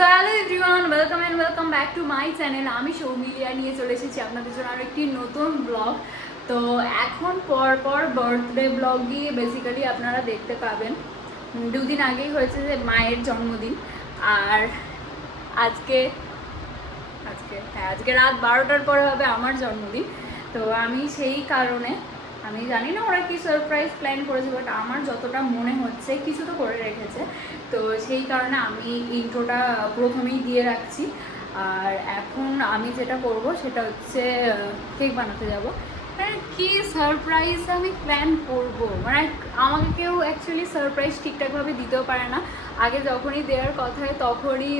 So hello everyone, welcome back to my channel. আমি সৌমিলিয়া নিয়ে চলে এসেছি আপনাদের জন্য আরেকটি নতুন ব্লগ। তো এখন পর বার্থডে ব্লগই বেসিক্যালি আপনারা দেখতে পাবেন। দুদিন আগেই হয়েছে যে মায়ের জন্মদিন, আর আজকে রাত 12টার পরে হবে আমার জন্মদিন। তো আমি সেই কারণে, আমি জানি না ওরা কি সারপ্রাইজ প্ল্যান করেছে, বাট আমার যতটা মনে হচ্ছে কিছু তো করে রেখেছে। তো সেই কারণে আমি ইন্ট্রোটা প্রথমেই দিয়ে রাখছি। আর এখন আমি যেটা করব সেটা হচ্ছে কেক বানাতে যাব। মানে কি সারপ্রাইজ আমি প্ল্যান করব, মানে আমাকে কেউ অ্যাকচুয়ালি সারপ্রাইজ ঠিকঠাকভাবে দিতেও পারে না। আগে যখনই দেওয়ার কথা হয় তখনই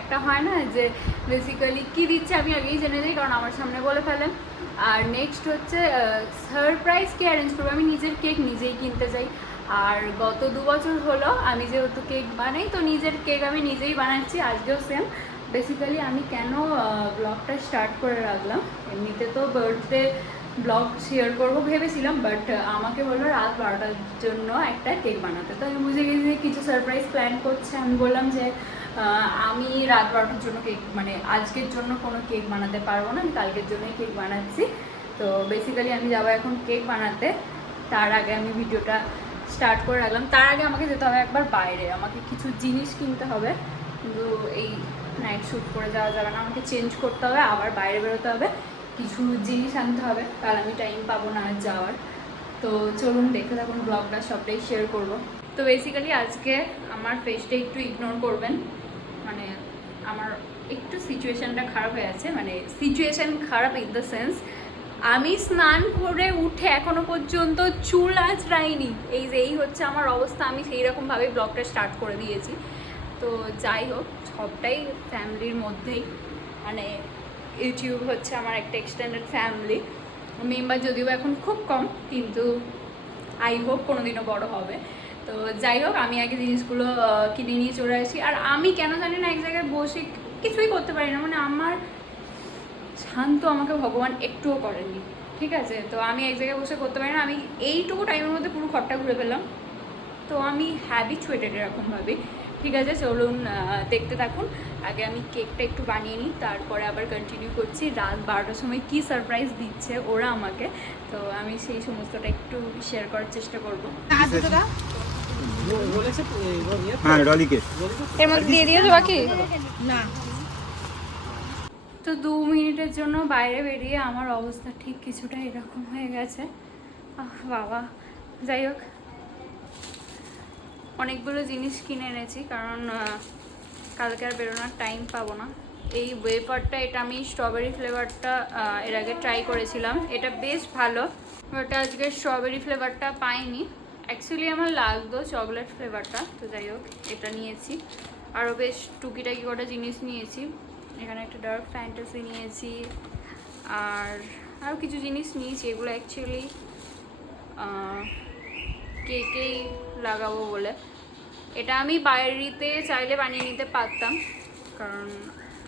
একটা হয় না যে বেসিক্যালি কী দিচ্ছে আমি আগেই জেনে যাই, কারণ আমার সামনে বলে ফেলেন। আর নেক্সট হচ্ছে সারপ্রাইজ কে অ্যারেঞ্জ করবো, আমি নিজের কেক নিজেই কিনতে যাই। আর গত 2 বছর হলো আমি যেহেতু কেক বানাই, তো নিজের কেক আমি নিজেই বানাচ্ছি, আজকেও সেম। বেসিক্যালি আমি কেন ব্লগটা স্টার্ট করে রাখলাম, এমনিতে তো বার্থডে ব্লগ শেয়ার করবো ভেবেছিলাম, বাট আমাকে বললো রাত 12টার জন্য একটা কেক বানাতে। তো আমি বুঝে গেছি যে কিছু সারপ্রাইজ প্ল্যান করছে। আমি বললাম যে আমি রাত 12টার জন্য কেক, মানে আজকের জন্য কোনো কেক বানাতে পারবো না, আমি কালকের জন্যই কেক বানাচ্ছি। তো বেসিক্যালি আমি যাবো এখন কেক বানাতে। তার আগে আমি ভিডিওটা স্টার্ট করে রাখলাম। তার আগে আমাকে যেতে হবে একবার বাইরে, আমাকে কিছু জিনিস কিনতে হবে, কিন্তু এই নাইট শ্যুট করে যাওয়া যাবে না, আমাকে চেঞ্জ করতে হবে, আবার বাইরে বেরোতে হবে, কিছু জিনিস আনতে হবে, কাল আমি টাইম পাবো না আর যাওয়ার। তো চলুন দেখে থাকুন ব্লগটা, সবটাই শেয়ার করব। তো বেসিক্যালি আজকে আমার ফেসটা একটু ইগনোর করবেন, মানে আমার একটু সিচুয়েশানটা খারাপ হয়ে আছে, মানে সিচুয়েশান খারাপ ইন দ্য সেন্স আমি স্নান করে উঠে এখনো পর্যন্ত চুল আঁচড়াইনি। এই হচ্ছে আমার অবস্থা। আমি সেই রকমভাবে ব্লগটা স্টার্ট করে দিয়েছি। তো যাই হোক, সবটাই ফ্যামিলির মধ্যেই, মানে ইউটিউব হচ্ছে আমার একটা এক্সটেন্ডেড ফ্যামিলি। মেম্বার যদিও এখন খুব কম, কিন্তু আই হোপ কোনোদিনও বড় হবে। তো যাই হোক, আমি আগে জিনিসগুলো কিনে নিয়ে চলে আসি। আর আমি কেন জানি না এক জায়গায় বসে কিছুই করতে পারি না, মানে আমার শান্ত আমাকে ভগবান একটুও করেনি, ঠিক আছে? তো আমি এক জায়গায় বসে করতে পারি না, আমি এইটুকু টাইমের মধ্যে পুরো ঘরটা ঘুরে ফেললাম। তো আমি হ্যাবিচুয়েটেড এরকমভাবে। ঠিক আছে, চলুন দেখতে থাকুন। আগে আমি কেকটা একটু বানিয়ে নিই, তারপরে আবার কন্টিনিউ করছি রাত 12টার সময় কী সারপ্রাইজ দিচ্ছে ওরা আমাকে। তো আমি সেই সমস্তটা একটু শেয়ার করার চেষ্টা করবো। এর মধ্যে দিয়ে দিয়েছো বাকি না? তো 2 মিনিটের জন্য বাইরে বেরিয়ে আমার অবস্থা ঠিক কিছুটা এরকম হয়ে গেছে। বাবা, যাই হোক, অনেকগুলো জিনিস কিনে এনেছি, কারণ কালকে আর বেরোনোর টাইম পাবো না। এই ওয়েফারটা, এটা আমি স্ট্রবেরি ফ্লেভারটা এর আগে ট্রাই করেছিলাম, এটা বেশ ভালো, বাট আজকে স্ট্রবেরি ফ্লেভারটা পাইনি। অ্যাকচুয়ালি আমার লাগতো চকলেট ফ্লেভারটা। তো যাই হোক, এটা নিয়েছি। আরও বেশ টুকিটাকি কটা জিনিস নিয়েছি। এখানে একটা ডার্ক ফ্যান্টাসি নিয়েছি, আর আরও কিছু জিনিস নিয়েছি। এগুলো অ্যাকচুয়ালি কেকেই লাগাবো বলে। এটা আমি বাড়িতে চাইলে বানিয়ে নিতে পারতাম, কারণ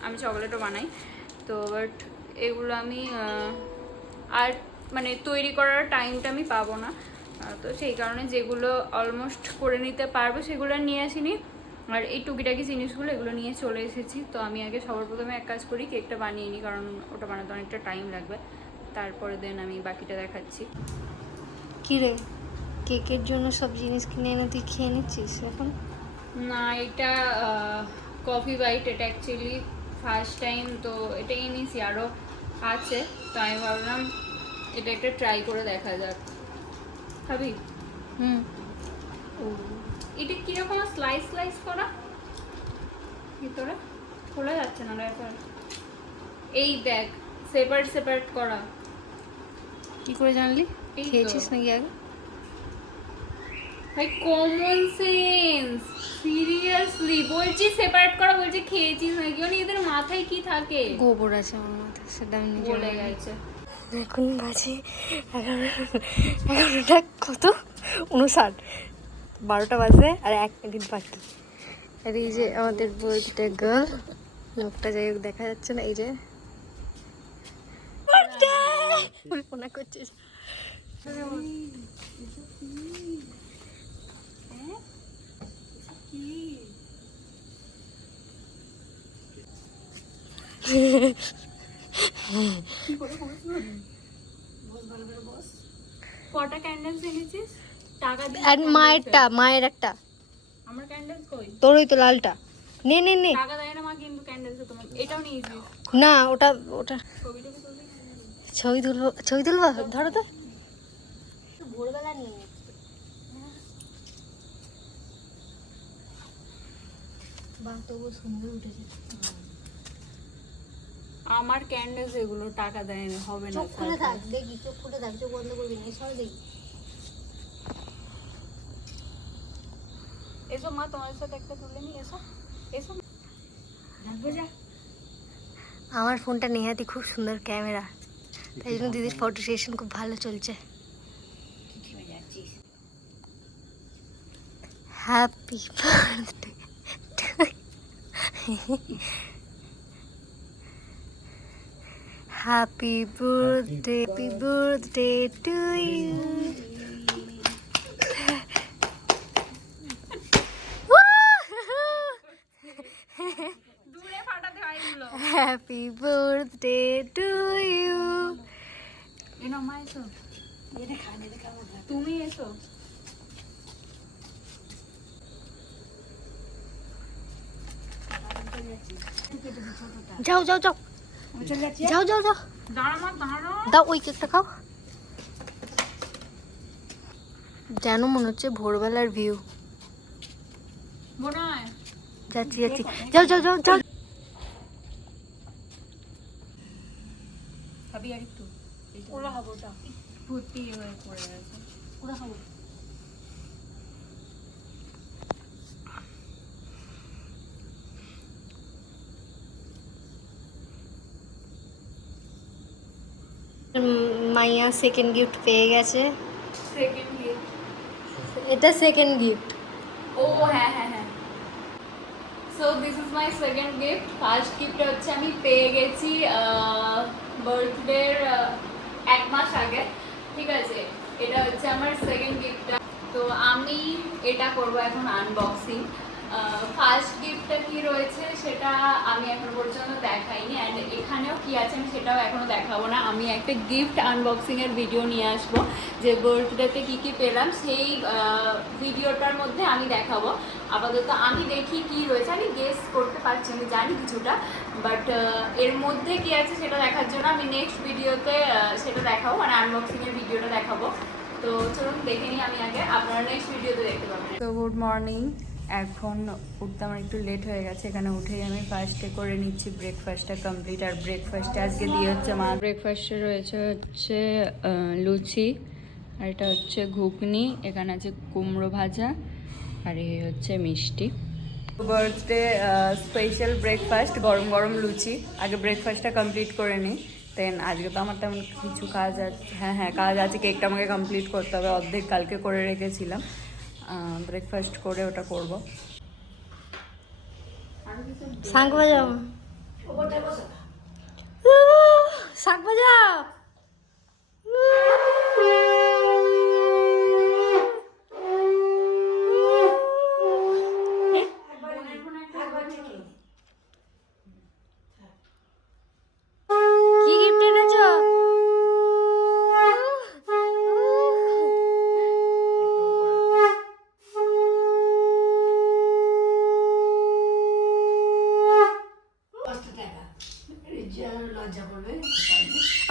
আমি চকলেটও বানাই। তো বাট এগুলো আমি আর মানে তৈরি করার টাইমটা আমি পাবো না। তো সেই কারণে যেগুলো অলমোস্ট করে নিতে পারবো সেগুলো নিয়ে আসিনি, আর এই টুকিটাকি জিনিসগুলো এগুলো নিয়ে চলে এসেছি। তো আমি আগে সবার প্রথমে এক কাজ করি, কেকটা বানিয়ে নিই, কারণ ওটা বানাতে অনেকটা টাইম লাগবে। তারপরে দেন আমি বাকিটা দেখাচ্ছি। কী রে, কেকের জন্য সব জিনিস কিনে এনে তুই খেয়ে নিচ্ছিস এখন? না, এটা কফি বাইট, এটা অ্যাকচুয়ালি ফার্স্ট টাইম, তো এটাই নিয়েছি, আরও আছে। তো আমি ভাবলাম এটা একটা ট্রাই করে দেখা যাক। খাবি? ও, এটা কীরকম স্লাইস স্লাইস করা, ভিতরে খোলা যাচ্ছে না এখন। এই দেখ, সেপারেট করা। কি করে জানলি? খেয়েছিস নাকি আগে? ভাই, কমন সেন্স, সিরিয়াসলি বলছি, সেপারেট করা বলছি, খেয়েছিস নাকি? মানে এদের মাথায় কি থাকে? গোবর আছে আমার মাথায়, সেটা আমি নিজে বলে গেছে। এখন বাজে 11টা কত 59, 12টা বাজে আর 1 মিনিট বাকি। আর এই যে আমাদের বার্থডে গার্ল, লোকটা যাই হোক দেখা যাচ্ছে না, এই যে মনে করছিস কি করে বস ভালো করে বস। কটা ক্যান্ডেলস এনেছিস? টাকা দিয়ে আর মায়ের একটা, আমার ক্যান্ডেলস কই? তোর ওই তো লালটা। নে নে নে। টাকা দেয় না মা কিন্তু ক্যান্ডেলস তোমার। এটাও নিয়েছিস? না ওটা ওটা ছবিটা কি তুলবি? ছবি তুলবো, ধরো তো। ভোরবেলা নিয়ে বাহ, তবু সুন্দর উঠেছে। আমার ক্যান্ডেলস এগুলো টাকা দেয় না, হবে না। চোখ খুলে থাক, দেখি চোখ খুলে থাক, চোখ বন্ধ করবি না, সর দেখি। এসো মা, তোমার সাথে একটা তুলে নি। এসো এসো যাবো যা। আমার ফোনটা নেহাতি খুব সুন্দর ক্যামেরা, তাই জন্য দিদির ফটো সেশন খুব ভালো চলছে। Happy birthday. Happy birthday to you. দূরে ফাটাতে হয় এগুলো। Happy birthday to you. এনো মা এসো। তুমি এসো। যাও যাও যাও যাও যাও যাও, দাঁড়া মা, দাঁড়া। দাও ওই কেকটা খাও। যেন মনে হচ্ছে ভোরবেলার ভিউ। মনে হয় যাচ্ছি যাচ্ছি, যাও যাও যাও যাও। খাবি আর একটু? ওরা খাবো, ওটা ভর্তি হয়ে পড়ে গেছে। ওরা খাবো। মাইয়া সেকেন্ড গিফট পেয়ে গেছে। Second gift? এটা সেকেন্ড গিফট। ও হ্যাঁ হ্যাঁ হ্যাঁ। So this is my second gift. First গিফটটা হচ্ছে আমি পেয়ে গেছি বার্থডের 1 মাস আগে, ঠিক আছে। এটা হচ্ছে আমার সেকেন্ড গিফটটা। তো আমি এটা করব এখন আনবক্সিং। ফার্স্ট গিফটটা কি রয়েছে সেটা আমি এখন পর্যন্ত দেখাইনি, অ্যান্ড এখানেও কি আছে আমি সেটাও এখনও দেখাবো না। আমি একটা গিফট আনবক্সিংয়ের ভিডিও নিয়ে আসবো, যে বার্থডেতে কী কী পেলাম সেই ভিডিওটার মধ্যে আমি দেখাবো। আপাতত আমি দেখি কি রয়েছে, আমি গেস করতে পারছি, আমি জানি কিছুটা, বাট এর মধ্যে কি আছে সেটা দেখার জন্য আমি নেক্সট ভিডিওতে সেটা দেখাবো, মানে আনবক্সিংয়ের ভিডিওটা দেখাবো। তো চলুন দেখে নিই আমি আগে, আপনারা নেক্সট ভিডিওতে দেখতে পাবেন। তো গুড মর্নিং। এখন উঠতে আমার একটু লেট হয়ে গেছে, এখানে উঠেই আমি ফার্স্টে করে নিচ্ছি ব্রেকফাস্টটা কমপ্লিট। আর ব্রেকফাস্টে আজকে দিয়ে হচ্ছে মা, ব্রেকফাস্টে রয়েছে হচ্ছে লুচি, আর এটা হচ্ছে ঘুগনি, এখানে আছে কুমড়ো ভাজা, আর এই হচ্ছে মিষ্টি। বার্থডে স্পেশাল ব্রেকফাস্ট, গরম গরম লুচি। আগে ব্রেকফাস্টটা কমপ্লিট করে নিই, দেন আজকে তো আমার তেমন কিছু কাজ আছে। হ্যাঁ কাজ আছে, কেকটা আমাকে কমপ্লিট করতে হবে, অর্ধেক কালকে করে রেখেছিলাম। ব্রেকফাস্ট করে ওটা করব। শাঁখ বাজাও, শাঁখ বাজাও। কি গিফট এনেছো?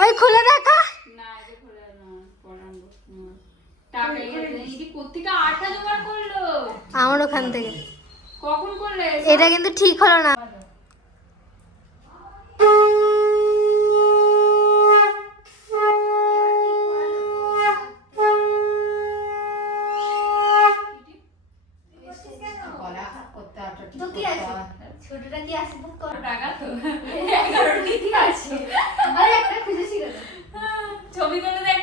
ওই খুলে দেখা। না এটা খুলে না, পড়াবো টাকা এই কোত্থেকে আটা জোগাড় করলো? আমার ওখান থেকে। কখন করলে? এটা কিন্তু ঠিক হলো না। ছোটটা কি আছে? টাকা তো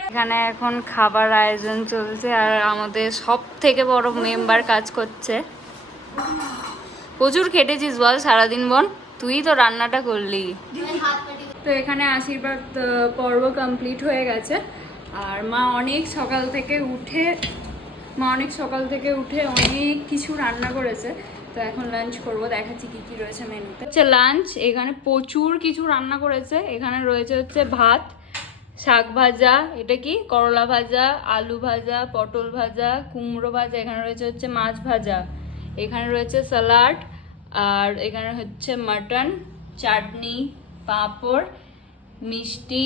এখানে এখন খাবার আয়োজন চলছে, আর আমাদের সব থেকে বড় মেম্বার কাজ করছে। প্রচুর খেটেছিস বল সারাদিন বোন, তুই তো রান্নাটা করলি। তো এখানে আশীর্বাদ পর্ব কমপ্লিট হয়ে গেছে, আর মা অনেক সকাল থেকে উঠে অনেক কিছু রান্না করেছে। তো এখন লাঞ্চ করব, দেখাচ্ছি কি কি রয়েছে মেনুতে। হচ্ছে লাঞ্চ, এখানে প্রচুর কিছু রান্না করেছে। এখানে রয়েছে হচ্ছে ভাত, শাক ভাজা, এটা কি করলা ভাজা, আলু ভাজা, পটল ভাজা, কুমড়ো ভাজা, এখানে রয়েছে হচ্ছে মাছ ভাজা, এখানে রয়েছে স্যালাড, আর এখানে হচ্ছে মাটন, চাটনি, পাঁপড়, মিষ্টি,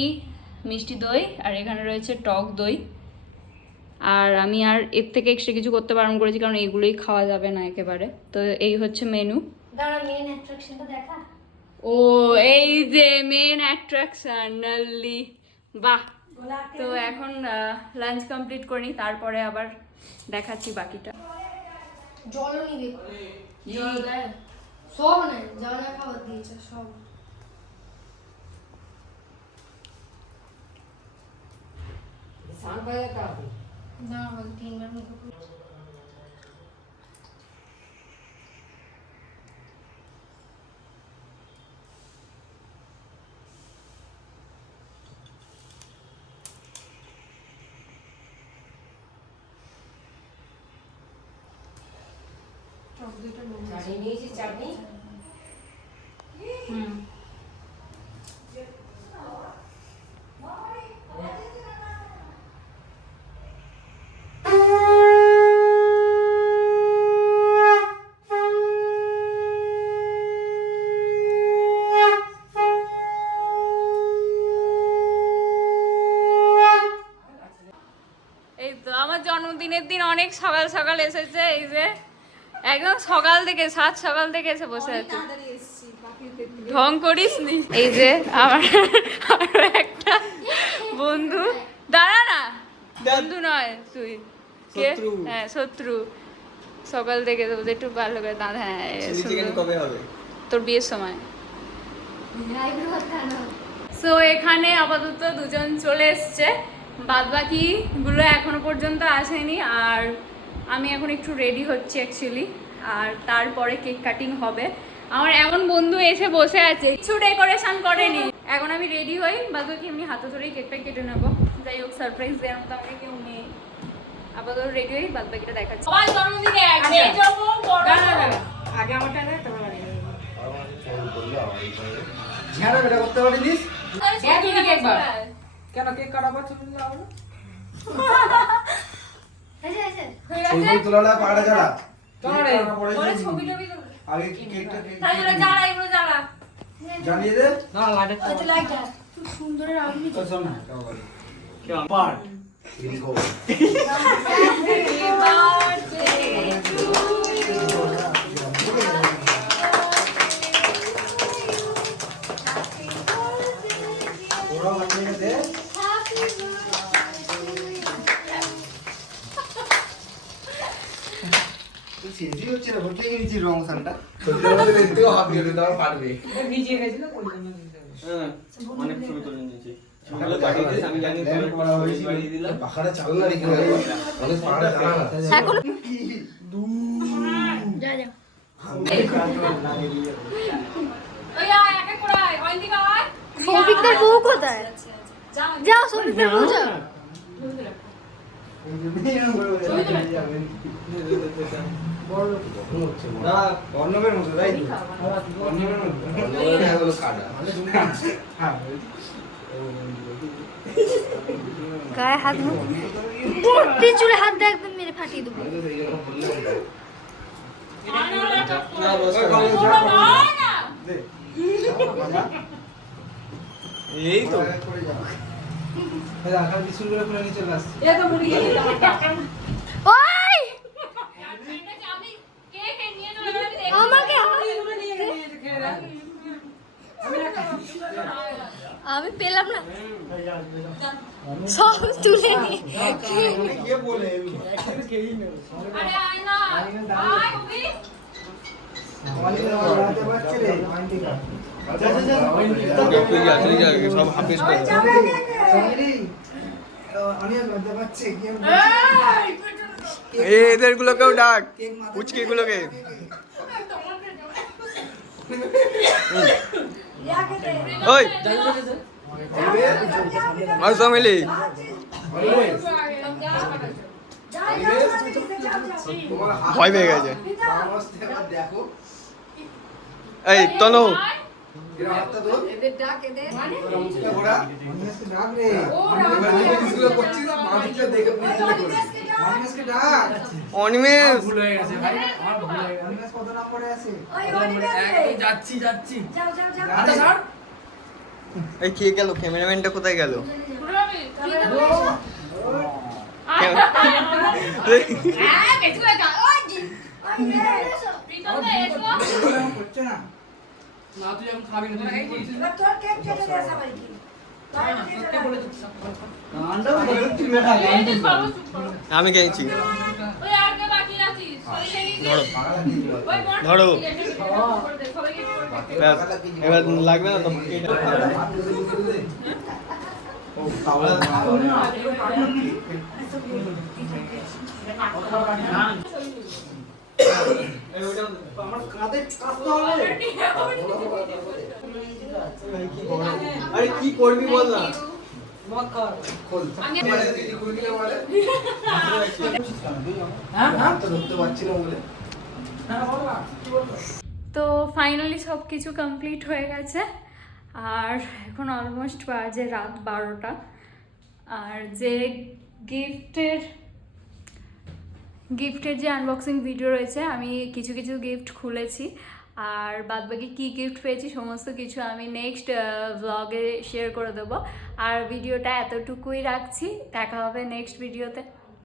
মিষ্টি দই, আর এখানে রয়েছে টক দই। আর আমি আর এর থেকে এক্সট্রা কিছু করতে বারণ করেছি, কারণ এগুলোই খাওয়া যাবে না একেবারে। তো এই হচ্ছে মেনু। ও এই যে মেন অ্যাট্রাকশন নাল্লি, বাহ। তো এখন লাঞ্চ কমপ্লিট করে নিই, তারপরে আবার দেখাচ্ছি বাকিটা। জলও নিবে, জল দেয়? সব নাই, যা যা খাবার দিয়েছে সব। না বল 3 বার মুখ চাটনি হুম। এই তো আমার জন্মদিনের দিন অনেক সকাল সকাল এসেছে, এই যে একদম সকাল থেকে, সকাল থেকে এসে বসে আছে। ঢং করিস নি। এই যে আমার আরো একটা বন্ধু, দাঁড়া না, বন্ধু নয় তুই কে? হ্যাঁ শত্রু। সকাল থেকে তো একটু ভালো করে দাঁত, হ্যাঁ কবে হবে? তোর বিয়ের সময়। সো এখানে আপাতত দুজন চলে এসছে, বাদ বাকিগুলো এখনো পর্যন্ত আসেনি। আর আমি এখন একটু রেডি হচ্ছি অ্যাকচুয়ালি, আর তারপরে কেক কাটিং হবে। আমার এমন বন্ধু এসে বসে আছে, কিছু ডেকোরেশন করেনি। এখন আমি রেডি হই, বাদ বাকি এমনি হাতে ধরেই কেকটা কেটে নেবো। যাই হোক, সারপ্রাইজ দেওয়ার মতো আমাকে কেউ নেই। আপাতত রেডি হই, বাদ বাকিটা দেখাচ্ছি। সবার জন্মদিনে আগে আমারটা নেই, তোমার ঝাড়া বেটা করতে পারিস? কেন কেক কাটাবার ছবি লাও না? ছবি তোলা পাড়া ঝাড়া চলে ছবি টবি আগে কেকটা তাহলে জ্বালা, এগুলো জ্বালা। জানিয়ে দে। না লাইট খুব সুন্দর আগুন। তো শোন না কেমন বলে কি পার্ট লিখো। ওরা বানিয়ে দে। সেজি হচ্ছে না, বলতে গেছি রং সানটা তোদের মধ্যে দেখতেও হাফ দিয়ে দাও পারবে। নিচে গেছিল কোন জন্য হ্যাঁ অনেক ছবি তুলে নিয়েছি। সকালে পাঠিয়ে দিস, আমি জানি তুমি পাঠিয়ে দিলাম। পাখাটা চালু না রেখে অনেক পাখাটা চালা না এখন কি দু যা যা ওই আয়, এক এক করে আয়, অয়ন্তিকা আয়। সৌভিকদের বউ কোথায়? যাও সৌভিকদের বউ যাও। অর্ণবের মতো তাই তো? অর্ণবের মতো হলো কাটা গায়ে হাত ভর্তি চুলে হাত দিয়ে একদম মেরে ফাটিয়ে দেবো। এই তো এ তো মুড়ি গেছে ওই আমি কেক নিয়ে চলে গেলাম, আমি আমাকে আমি পেলাম না, সব তুলে নিয়ে আরে আয় না, আয় অভি। সব হাফিজ করে এদের গুলোকেও ডাক, উচকে গুলোকে। ওই আর সব মিলি ভয় পেয়ে গেছে। দেখো এই তনু এরা হাতটা দোল ঘোড়া ডাক রে স্কুলে পড়ছিস মাটিটা দেখে অনিমেষকে ডাক অনিমেষ ভুল হয়ে গেছে ভাই আমার ভুল হয়ে গেছে অনিমেষ কত নম্বরে আছে যাচ্ছি আরে স্যার এই কে গেল ক্যামেরাম্যানটা কোথায় গেল হচ্ছে না না তুই এখন খাবি না তুই খাইছিস আমি খেয়েছি ধরো ধরো ব্যাস, এবার লাগবে না তো এটা আমার কাঁধে কাঁপতে হবে আরে কি করবি বল না খোল ধরতে পারছি না বলে তো ফাইনালি সব কিছু কমপ্লিট হয়ে গেছে আর এখন অলমোস্ট বাজে রাত 12টা। আর যে গিফটের যে আনবক্সিং ভিডিও রয়েছে আমি কিছু কিছু গিফট খুলেছি আর বাদবাকি কী গিফট পেয়েছি সমস্ত কিছু আমি নেক্সট ব্লগে শেয়ার করে দেবো। আর ভিডিওটা এতটুকুই রাখছি, দেখা হবে নেক্সট ভিডিওতে।